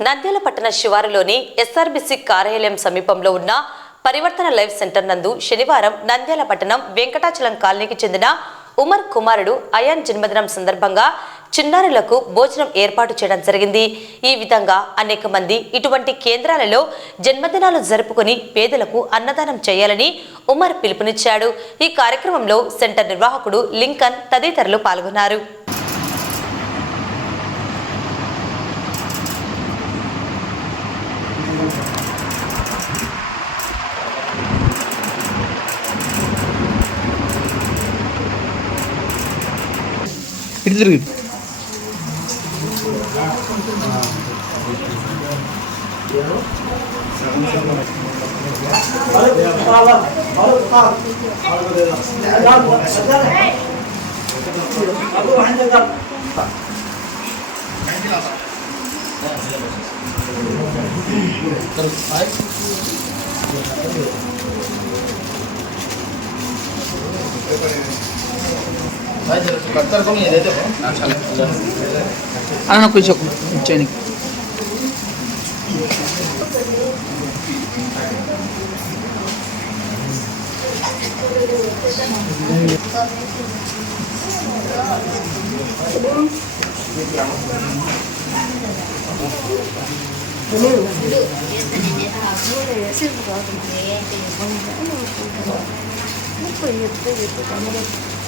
నంద్యాల పట్టణ శివారులోని ఎస్ఆర్బిసి కార్యాలయం సమీపంలో ఉన్న పరివర్తన లైఫ్ సెంటర్ నందు శనివారం నంద్యాల పట్టణం వెంకటాచలం కాలనీకి చెందిన ఉమర్ కుమారుడు అయాన్ జన్మదినం సందర్భంగా చిన్నారులకు భోజనం ఏర్పాటు చేయడం జరిగింది. ఈ విధంగా అనేక మంది ఇటువంటి కేంద్రాలలో జన్మదినాలు జరుపుకొని పేదలకు అన్నదానం చేయాలని ఉమర్ పిలుపునిచ్చాడు. ఈ కార్యక్రమంలో సెంటర్ నిర్వాహకుడు లింకన్ తదితరులు పాల్గొన్నారు. இட்டு Terus, baik. అన్న కొంచెం ఇచ్చాను మీరు ఊరికై ఆయన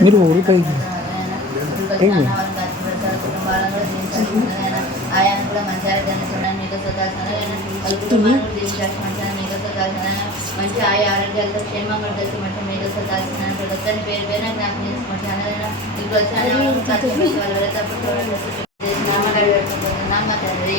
మీరు చూడండి మీకు మంచి ఆయా ఆరోగ్యాలతో క్షేమంగా తెచ్చి మంచి మీకు సుతాల్సిన ప్రొడక్షన్ పేరు పేరు జ్ఞాపకం చేసుకుంటాను ఇప్పుడు వచ్చాను వచ్చిన నామ తండ్రి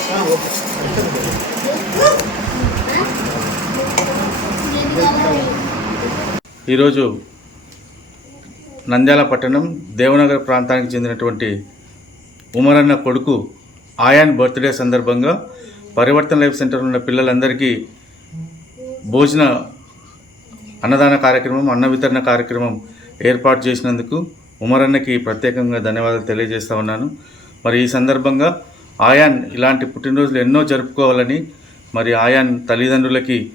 ఈరోజు నంద్యాల పట్టణం దేవనగర్ ప్రాంతానికి చెందినటువంటి ఉమరన్న కొడుకు ఆయాన్ బర్త్డే సందర్భంగా పరివర్తన లైఫ్ సెంటర్ ఉన్న పిల్లలందరికీ భోజన అన్నదాన కార్యక్రమం అన్న వితరణ కార్యక్రమం ఏర్పాటు చేసినందుకు ఉమరన్నకి ప్రత్యేకంగా ధన్యవాదాలు తెలియజేస్తా ఉన్నాను. మరి ఈ సందర్భంగా ఆయాన్ ఇలాంటి పుట్టినరోజులు ఎన్నో జరుపుకోవాలని మరి ఆయాన్ తల్లిదండ్రులకి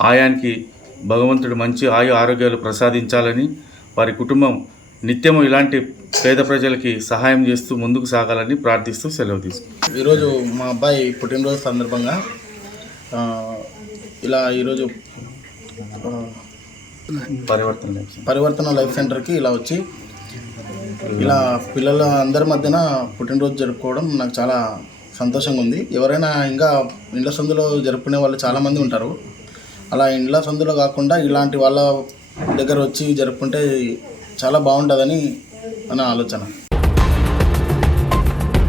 ఆయాన్కి భగవంతుడు మంచి ఆయు ఆరోగ్యాలు ప్రసాదించాలని వారి కుటుంబం నిత్యము ఇలాంటి పేద ప్రజలకి సహాయం చేస్తూ ముందుకు సాగాలని ప్రార్థిస్తూ సెలవు తీసుకుంటాం ఈరోజు మా అబ్బాయి పుట్టినరోజు సందర్భంగా ఇలా ఈరోజు పరివర్తన. పరివర్తన లైఫ్ సెంటర్కి ఇలా వచ్చి ఇలా పిల్లల అందరి మధ్యన పుట్టినరోజు జరుపుకోవడం నాకు చాలా సంతోషంగా ఉంది. ఎవరైనా ఇంకా ఇండ్ల సందులో జరుపుకునే వాళ్ళు చాలామంది ఉంటారు. అలా ఇండ్ల సందులో కాకుండా ఇలాంటి వాళ్ళ దగ్గర వచ్చి జరుపుకుంటే చాలా బాగుంటుందని నా ఆలోచన.